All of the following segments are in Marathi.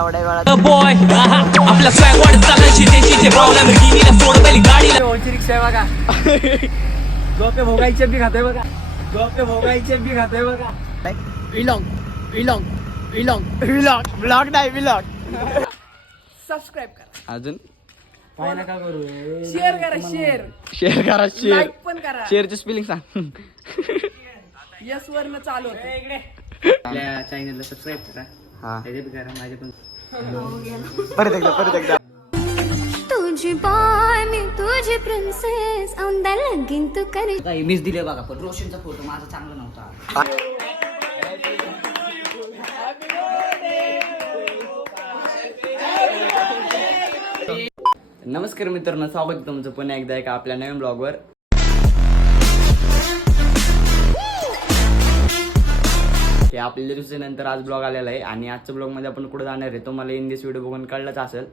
एवढ्या बघा. गोपे भोगायचे बी खातोय बघा. गोपे भोगायचे बी खातोय बघा. Vlog vlog vlog vlog blog नाही विलॉग सबस्क्राईब करा. अजून? काय नका करू शेअर करा शेअर शेअर करा शेअर लाईक पण करा. शेअरची स्पेलिंग सांग. यस वरनं चालू होतं. आपल्या चॅनलला सबस्क्राईब करा. हा. माझे पण परत एकदा परत एकदा. तुझी बाय मी तुझी प्रिन्सेस औंदा लगीन तू करी मिस दिले बघा पण रोशनचा फोटो माझा चांगला नव्हता. नमस्कार मित्रांनो स्वागत आहे तुमचं पुन्हा एकदा एका आपल्या नवीन ब्लॉगवर आपल्या दिवसानंतर आज ब्लॉग आलेला आहे आणि आजच्या ब्लॉगमध्ये आपण कुठं जाणार आहे तो मला इन दिस व्हिडिओ बघून कळलंच असेल.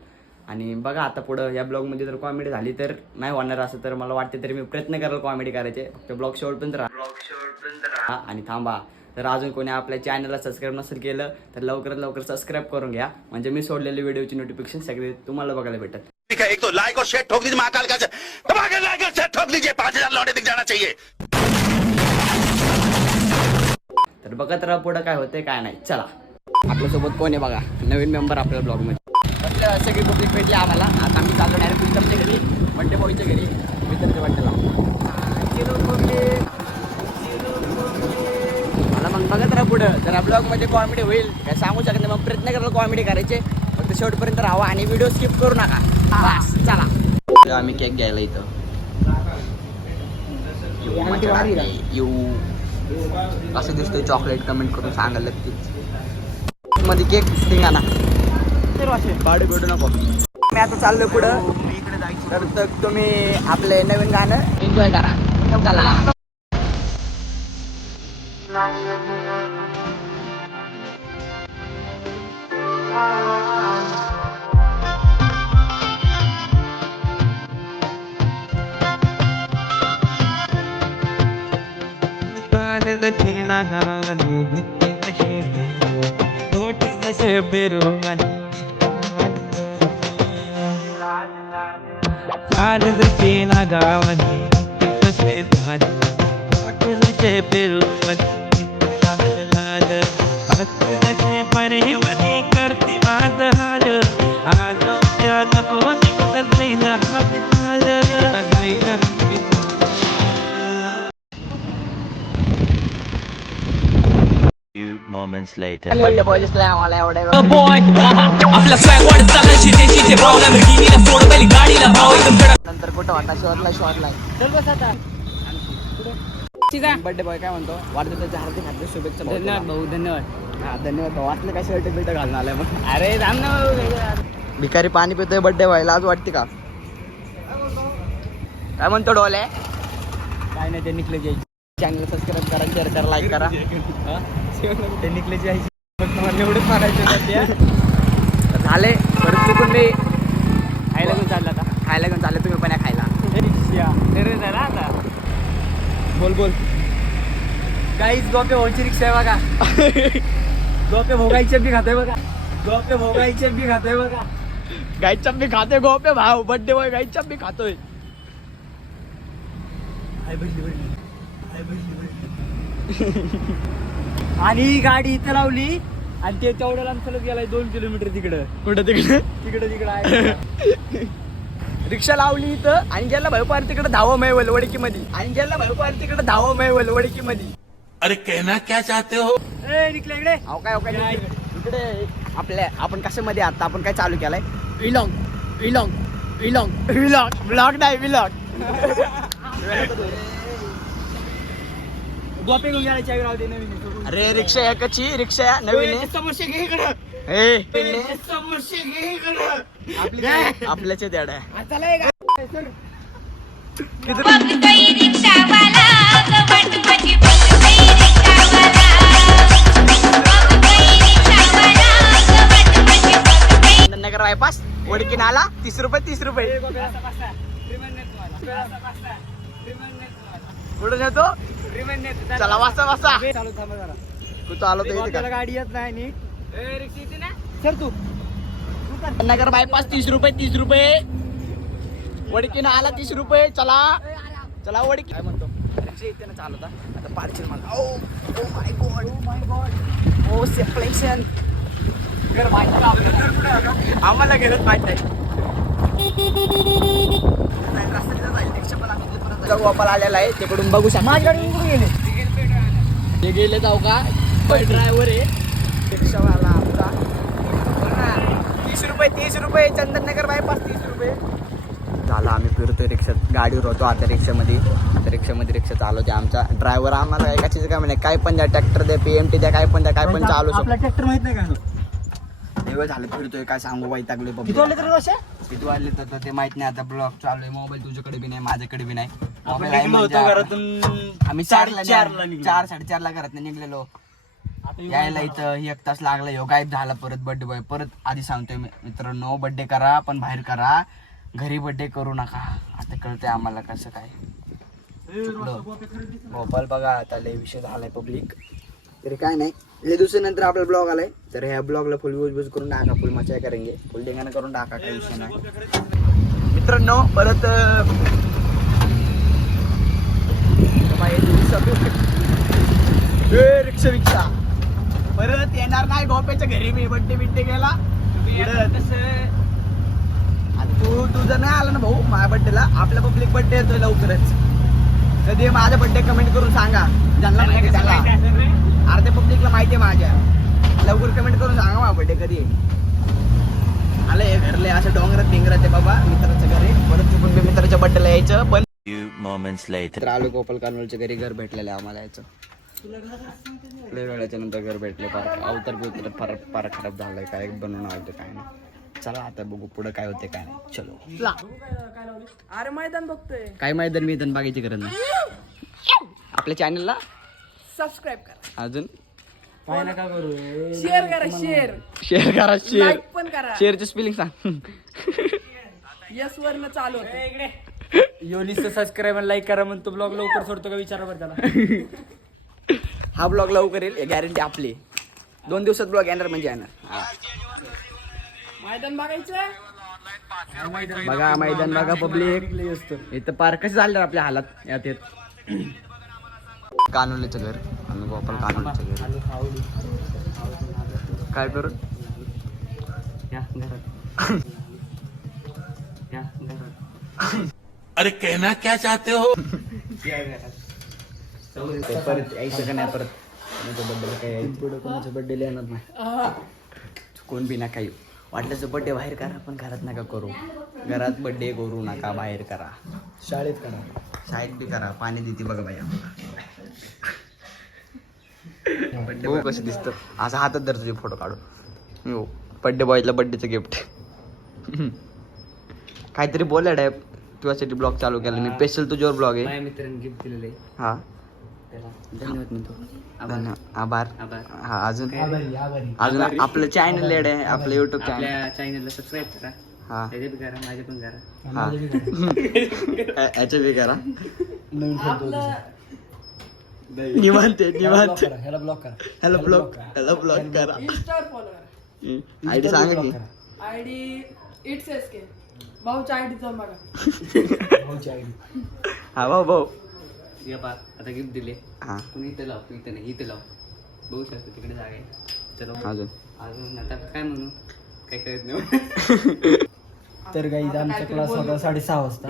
आणि बघा आता पुढं या ब्लॉगमध्ये जर कॉमेडी झाली तर नाही होणार असं तर मला वाटते तरी मी प्रयत्न करेल कॉमेडी करायचे. फक्त ब्लॉग शेवटपर्यंत राहा. ब्लॉग शेवटपर्यंत राहा. आणि थांबा. तर अजून कोणी आपल्या चॅनलला सबस्क्राईब नसेल केलं तर लवकरात लवकर सबस्क्राईब करून घ्या. म्हणजे मी सोडलेले व्हिडिओची नोटिफिकेशन सगळे तुम्हाला बघायला भेटत ठीक है एक तो लाइक और शेयर ठोक दीजिए महाकाल का लाइक और शेयर ठोक दीजिए पांच हजार लौटे दिख जाना चाहिए। तर बघत राहा पुढं काय होतंय काय नाही. चला. आपल्यासोबत कोण आहे बघा? नवीन मेंबर आपल्या ब्लॉगमध्ये आपल्या सगळी पब्लिक भेटली आम्हाला. आता आम्ही चाललो डायरेक्ट प्रीतमच्या घरी बड्डे बॉयच्या घरी. प्रीतमच्या बड्डेला मला मग बघत राहा पुढं. जर ब्लॉगमध्ये कॉमेडी होईल काय सांगू शकत नाही. मग प्रयत्न करायला कॉमेडी करायचे. फक्त शेवटपर्यंत राहा आणि व्हिडिओ स्किप करू नका. बस चला. आम्ही केक घ्यायला इथं. येऊ असं दिसतंय चॉकलेट कमेंट करून सांगायला लागते मध्ये केक धिंगाणा भाडे भेटू नको. मी आता चाललो पुढं. तर तर तुम्ही आपले नवीन गाणं एन्जॉय करा. चला. बड्डे बॉय दिसलाय आम्हाला एवढ्या वेळ बॉय आपला स्वॅग वाढत चालला शितेशीचे प्रॉब्लेम गिनीला सोड पहिली नंतर कुठं शॉर्टला शॉर्टला बड्डे बॉय काय म्हणतो? वाढदिवसाच्या हार्दिक हार्दिक शुभेच्छा. भाऊ धन्यवाद. भाऊ. धन्यवाद. हा धन्यवाद भाऊ. असलं काय शर्ट बिर्ट घालून आलाय मग अरे थांब ना. भिकारी पाणी पितोय बड्डे व्हायला आज वाटते का? काय म्हणतो डोले? काय नाही ते निकले जायचे चॅनल सबस्क्राईब करा शेअर करा लाईक करा. ते निकले फक्त मला एवढंच मारायचं झाले. परत चुकून मी खायला पण चालला आता. खायला घेऊन चालले. तुम्ही पण खायला. आता. बोल बोल. काहीच गोपे ओळची रिक्षा आहे बघा. गोपे भोगायचे बी खातोय बघा. गोपे भोगायचे बी खातोय बघा. गाईच्या मी खातोय गोपे भाऊ. बड्डे बॉय गाईच्या मी खातोय. हाय भरली भरली हाय भरली भरली आणि ही गाडी इथं लावली. आणि ते तेवढ्या लांब चालत गेलाय दोन किलोमीटर तिकडं. कुठं तिकडे? तिकडं तिकडं आहे. रिक्षा लावली इथं आणि गेला भाऊ पार तिकडे धावं मै वलवडकी मध्ये आणि गेला भाऊ पार तिकडे धावं मै वलवडकी मध्ये अरे कहना क्या चाहते हो? ए निकले इकडे. अहो काय अहो काय इकडे? आपल्या आपण कशामध्ये आता? आपण काय चालू केलंय? Vlog vlog vlog vlog blog नाही विलॉग गोपे घेऊन गेला चावी राहू दे नवीन. अरे रिक्षा एकाची रिक्षा नवीन आहे. समोरशे घे इकडं. ए समोरशे घे इकडं. आपली आपल्याचे आहे. चला रिक्षावाला रिक्षावाला. रिक्षावाला बघतोय नगर बायपास वडकीन आला तीस रुपये तीस रुपये. कुठं नेतो. चला. चला वाजता वाजता चालू थांबा जरा. तू चालू तर का? गाडी येत नाही नीट. ए, रिक्षा येते ना. सर तू. नगर बायपास तीस रुपये तीस रुपये. वडकीनं आला तीस रुपये चला. चला वडकी. काय म्हणतो? रिक्षा येते ना चालवता आता पार्सल मला. Oh O my god oh my god oh separation घर माहिती का आपल्याला? आम्हाला गरज माहीत नाही. वापर आलेला आहे. तिकडून बघू शकता. माझ्याकडे गेले? ते गेले जाऊ का? ड्रायव्हर आहे. रिक्षावाला आमचा तीस रुपये तीस रुपये. चंदननगर बायपास तीस रुपये. झालं आम्ही फिरतोय रिक्षात गाडीवर होतो आता रिक्षामध्ये. आता रिक्षामध्ये रिक्षा चालवते आमचा ड्रायव्हर आम्हाला एकाचीच काय म्हणे काय पण द्या ट्रॅक्टर द्या पीएमटी द्या काय पण द्या काय पण चालू आपला ट्रॅक्टर माहीत नाही का? शकतो झालं फिरतोय. काय सांगू तर कशा किती वाजले तर ते माहीत नाही. आता ब्लॉग चालू आहे. मोबाईल तुझ्याकडे बी नाही माझ्याकडे बी नाही. आपण आहे निघलो म्हणजे होतो घरातून आम्ही चारला चारला निघ- निघलो. चार साडेचारला घरात निघलेलो. यायला इथं एक तास लागला. ह्यो गायब झाला परत बर्थडे बॉय परत आधी सांगतोय मी- मित्रांनो बर्थडे करा पण बाहेर करा. घरी बर्थडे करू नका. आता कळतंय आम्हाला कसं काय. चुकलं. भोपाल बघा आता लय विषय झालाय पब्लिक तरी काय नाही. लय दिवसानंतर आपला ब्लॉग आलाय. तर ह्या ब्लॉगला फुल यूज यूज करून टाका. फुल मचा करेंगे. फुल धिंगाणा करून टाका. काही विषय नाही. मित्रांनो परत अं, बाई, दिवसा- ए, रिक्षा रिक्षा. परत येणार नाही गोप्याच्या घरी मी. बड्डे बिड्डे गेला. आणि तू तू जर नाही आला ना भाऊ माझ्या बड्डेला? आपला पब्लिक बड्डे येतोय लवकरच. कधी माझा बड्डे कमेंट करून सांगा. ज्यांना माहिती सांगा अर्ध्या पब्लिकला माहिती आहे माझ्या. लवकर कमेंट करून सांगा माझा बड्डे कधी. आलं हे घरले असं डोंगरात भिंगरात आहे बाबा मित्राच्या घरी. परत चुकून बी मित्राच्या बड्डेला यायचं. पण तर आलो गोपाल कानवलच्या घरी घर भेटलेलं आहे आम्हाला यायचं लय वेळाच्या नंतर घर भेटले फार अवतार बिवतार फार फार खराब झालाय काय बनवून आलं काय नाही. चला आता बघू पुढे काय होते काय नाही. चलो. अरे मैदान बघतोय. काय मैदान मी बघायची गरज नाही. आपल्या चॅनलला सबस्क्राईब करा. अजून? काय नका करू शेअर करा शेअर शेअर करा शेअर पण करा. शेअरची स्पेलिंग सांग. यस वरनं चालू होतं. योनीचं सबस्क्राईब लाईक करा म्हणतो. ब्लॉग लवकर सोडतो का? विचारा बरं त्याला. हा ब्लॉग लवकर येईल गॅरंटी आपली. दोन दिवसात ब्लॉग येणार म्हणजे येणार. मैदान बघायचं? बघा मैदान बघा पब्लिक इथं पार कसं झालं आपल्या हालात यात येत. कानोलीचं घर आम्ही गोपाल कानोलीचं घर. काय करू? या घरात. या घरात. अरे कहना क्या चाहते हो? परत यायचं का नाही परत? कोणाच्या बड्डेला काय यायचं? पुढं कोणाच्या बड्डेला येणार नाही. कोण बी नका येऊ. वाटल्याचं बड्डे बाहेर करा पण घरात नका करू. घरात बड्डे करू नका बाहेर करा. शाळेत करा. शाळेत बी करा. पाणी देते बघा बाई बड्डे कसं दिसतं. असं हातात धर तुझे फोटो काढून. हो बड्डे बॉयला बड्डेचं गिफ्ट काहीतरी बोला डाय तुझ्यासाठी ब्लॉग चालू केला. मी स्पेशल तुझ्यावर ब्लॉग आहे. माझ्या मित्रांनी गिफ्ट दिलेलं आहे. हा. त्याला. धन्यवाद मी आभार. आभार. आभार. हा अजून? आभारी आभारी. अजून आपलं चॅनल लेड आहे आपलं युट्यूब चॅनल आपल्या चॅनलला सबस्क्राईब करा. हा. त्याचे बी करा माझे पण करा. हा याच्या बी करा. नवीन निवांत आहे, निवांत ह्याला ब्लॉक करा. हॅलो ब्लॉग हॅलो ब्लॉग करा. इंस्टावर फॉलो करा. आयडी सांगा की. ID it's S K. भाऊच्या आय डी जाऊन बघा भाऊची आयडी हा भाऊ भाऊ. या पा आता गिफ्ट दिले. हा. कुणी इथं लाव इथं नाही इथं लाव. बघू शकतो तिकडे जागा आहे. चलो. अजून. अजून आता काय म्हणू? काय कळत नाही. तर काही आमचा क्लास होता साडेसहा वाजता.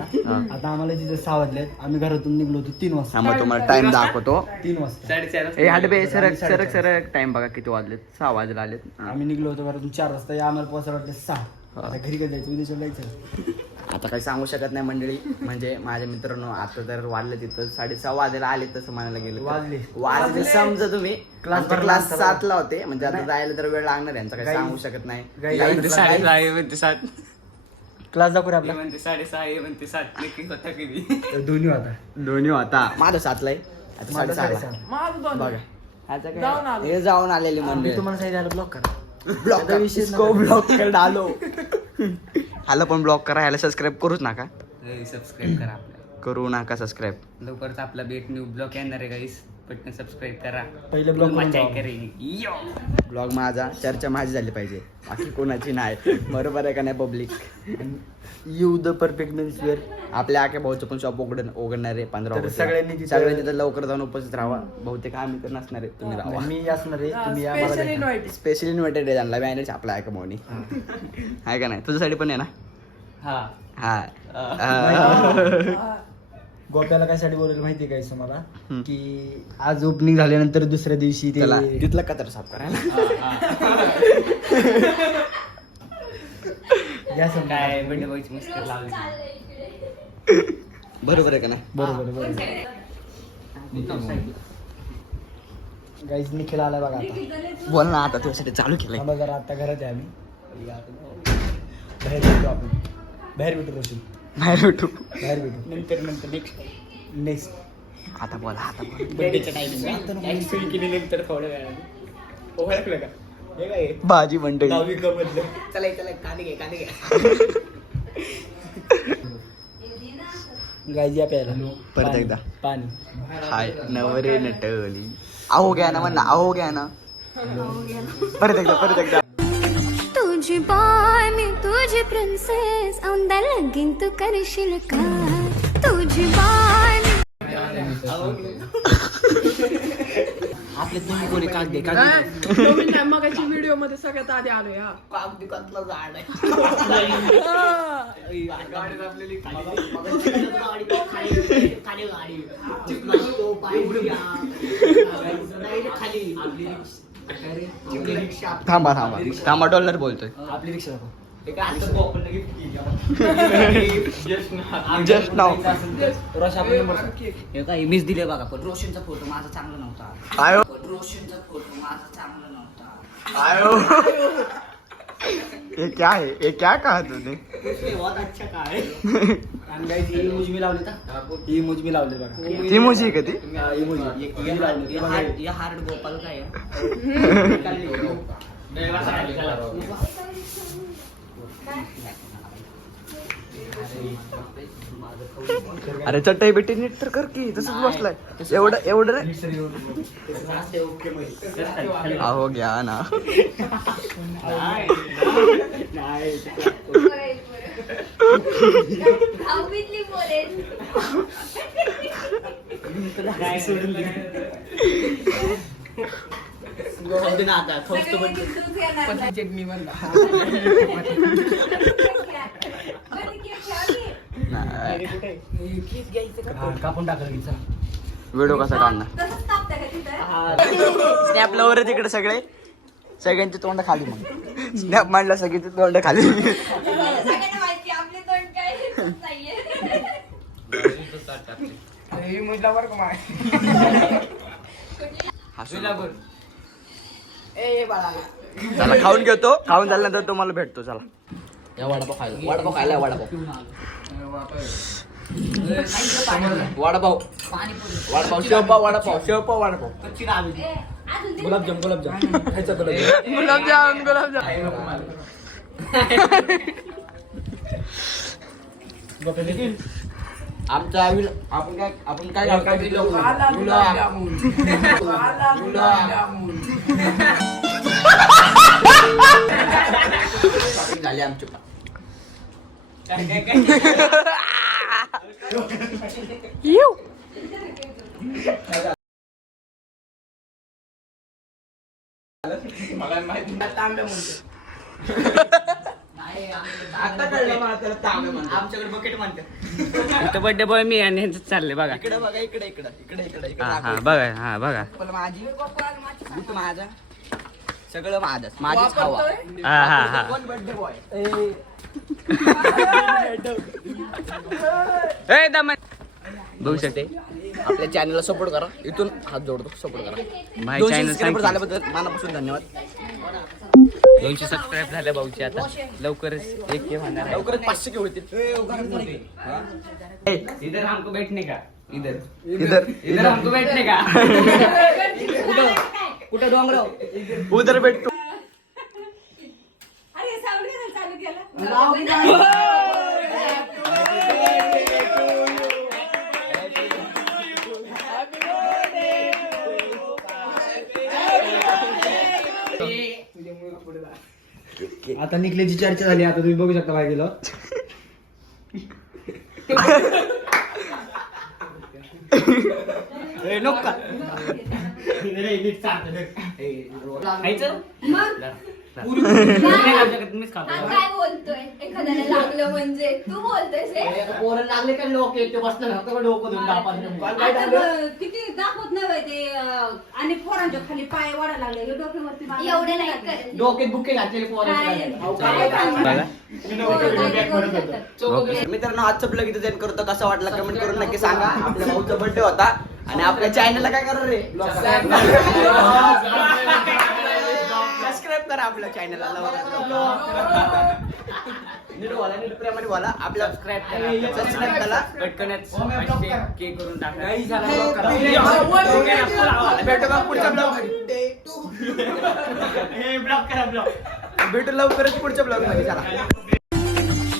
आता आम्हाला तिथे सहा वाजलेत आम्ही घरातून निघलो होतो तीन वाजता. हा मग तुम्हाला टाइम दाखवतो. तीन वाजता. साडेचार ए हट बे सरक सरक सरक. टाइम बघा किती वाजलेत? सहा वाजले आलेत. हा. आम्ही निघलो होतो घरातून चार वाजता. या आम्हाला पोहोचायला वाटले सहा. आता घरी कधी जायचं? उद्या जायचं? आता काही सांगू शकत नाही मंडळी. म्हणजे माझ्या मित्रांनो आता तर वाजले तिथं. साडेसहा वाजायला आले तसं म्हणायला गेलं. वाजले. वाजले समजा तुम्ही. क्लास क्लास सातला होते. म्हणजे आता जायला तर वेळ लागणार यांचा काही सांगू शकत नाही. काही- काही- म्हणते साडेसहा म्हणते सात. क्लास दाखवू आपला. म्हणते साडेसहा हे म्हणते सात. नक्की होता कधी तर दोन्ही होता. दोन्ही होता. माझं सातला आहे. आता साडेसहा बघा? जाऊन आलो. हे जाऊन आलेली मंडळी. तुम्हाला सांगितलं ब्लॉक करा. ब्लॉक इसको ब्लॉक कर डालो पण ब्लॉक करा ह्याला सबस्क्राईब करूच नका. सबस्क्राईब करा आपल्याला. करू नका सबस्क्राईब लवकरच आपला बेट न्यू ब्लॉग येणार आहे गाईस बटन सबस्क्राईब करा. पहिले ब्लॉग ब्लॉग माझा चर्चा माझी झाली पाहिजे. बाकी कोणाची नाही. बरोबर आहे का नाही public you the perfect men's wear आपल्या आख्या भाऊचं पण शॉप उघड उघडणार आहे पंधरा तर. सगळ्यांनी सगळ्यांनी तिथं लवकर जाऊन उपस्थित राहा बहुतेक आम्ही तर नसणार आहे तुम्ही राहा मी असणार आहे तुम्ही स्पेशल इन्व्हायटेड आहे त्यांना बॅनर छापला आहे का भाऊनी? आहे का नाही? तुझ्यासाठी पण आहे ना? हा. हा. गोप्याला कशासाठी बोलायला माहिती आहे हम्म. की आज ओपनिंग झाल्यानंतर दुसऱ्या दिवशी ते त्याला तिथला कचरा साफ करायला. या. काय बंडे बॉयची मस्कर लावली. बरोबर आहे का नाही? बरोबर बरोबर. गाईज निखिल आला बघा आता. बोल ना आता तुझ्यासाठी चालू केलंय. थांबा जरा आता घरात आहे आम्ही. बाहेर भेटू आपण. बाहेर भेटू रोशन. बाहेर भेटू. बाहेर भेटू. नंतर नंतर नेक्स्ट नेक्स्ट आता बोला आता बोला. बड्डेच्या टाइमिंग सुई केली नंतर थोड्या वेळाने. ओळखलं का? हे काय? भाजी मंडळी दहावी कमधलं चला चला कांदे घे कांदे घे. या प्यायला परत पाणी, एकदा. पाणी. हाय नवरे नटली. अहो घ्या ना म्हण अहो घ्या ना. परत एकदा परत एकदा. तुझी बाय मी तुझी प्रिन्सेस औंदा लगीन तू करशील का? तुझी बाय मी आपले तुम्ही कोणी कागदे मी मगाची व्हिडिओमध्ये सगळ्यात आधी आलोय हा. कागदिकातलं झाड आहे गाडी आपल्याला खाली खाली गाडी खाली आपली रिक्षा थांबा थांबा. थांबा डॉलर बोलतोय. आपली रिक्षा दाखव. जस्ट नाव. हे काय इमेज दिले बघा पण रोशनचा फोटो माझा चांगला नव्हता. आयो. रोशनचा फोटो माझा चांगला नव्हता. आयो. ये क्या है? ये क्या कहा तूने? बहुत अच्छा ही. मी लावली का ही इमोजी मी लावली बघा. ती मुजी का ती? हा, ही. या हार्ड गोपाल काय आहे? अरे चटई बेटी नीट तर कर की तसंच बसलाय. एवढं एवढं रे. अहो घ्या ना. सोडून कापून टाकलं. व्हिडिओ कसा काढणार? स्नॅप लवर तिकडे सगळे. सगळ्यांची तोंड खाली मग. स्नॅप मांडला सगळ्यांची तोंड खाली. सगळ्यांना माहिती आपले तोंड काय नाहीये हसू चला खाऊन घेतो. खाऊन झाल्यानंतर तुम्हाला भेटतो चला. वडापाव खायला. वडापाव खायला वडापाव. वडापाव. वडापाव शेवपाव वडापाव शेवपाव वडापाव. कच्ची राहावी गुलाबजाम गुलाबजाम. गुलाबजाम गुलाबजाम आमचा विल- आपण काय आपण काय काय गुलाब झाली आमची आमच्याकडे बकेट म्हणतात इथं बर्थडे बॉय मी आणि यांचं चाललंय बघा. इकडे बघा इकडे इकडे इकडे इकडे इकडे. हा हा बघा हा बघा. पण माझी. बुट माझा. सगळं माझं. माझीच हवा वापरतोय हा हा हा. कोण बर्थडे बॉय ए दमन बघू शकते. आपल्या चॅनलला सपोर्ट करा. इथून हात जोडतो सपोर्ट करा. दोनशे चॅनल सबस्क्रायबर झाल्याबद्दल मनापासून धन्यवाद. दोनशे सबस्क्राईब झाले भाऊचे आता. लवकरच एक के होणार आहे. लवकरच पाचशे के होतील इधर हमको बैठने का? इधर. इधर. इधर हमको बैठने का? कुठे डोंगराव? उधर भेटतो अरे सावली चालू केला. आता निकलेची चर्चा झाली आता तुम्ही बघू शकता बाहेर गेलो नको का? खायचं? मीच खातो. काय बोलतोय? एखाद्याला लागलं म्हणजे? तू बोलतोयस लागले का लोक? येते बसलं ना तर डोकं धुवून दहा पंधरा मिनिटं. आता ब- किती दाखवत नाही बाई ते अं, आणि पोरांच्या खाली पाय वाढा लागले. हे डोक्यावरती. एवढे नाही करत. डोक्यात बुके घातलेले पोरांचे काय- सांगणार? हो, शकतात. मित्रांनो आजचं ब्लॉग इथं सेंड करतो. कसं वाटलं कमेंट करून नक्की सांगा. आपल्या भाऊचा बर्थडे होता. आणि आपल्या चॅनलला काय करा रे करा आपल्या चॅनलला नीट बोला नीट प्रेमाने बोला. आपल्या सबस्क्राईब करा सबस्क्राईब करा. पटकनच पाचशे के करून टाका. भेटू मग पुढच्या ब्लॉग भेटू लवकरच पुढच्या ब्लॉगमध्ये चला.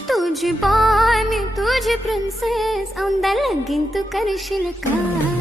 तुझी बाय मी तुझी प्रिन्सेस औंदा लगीन तू करशील काय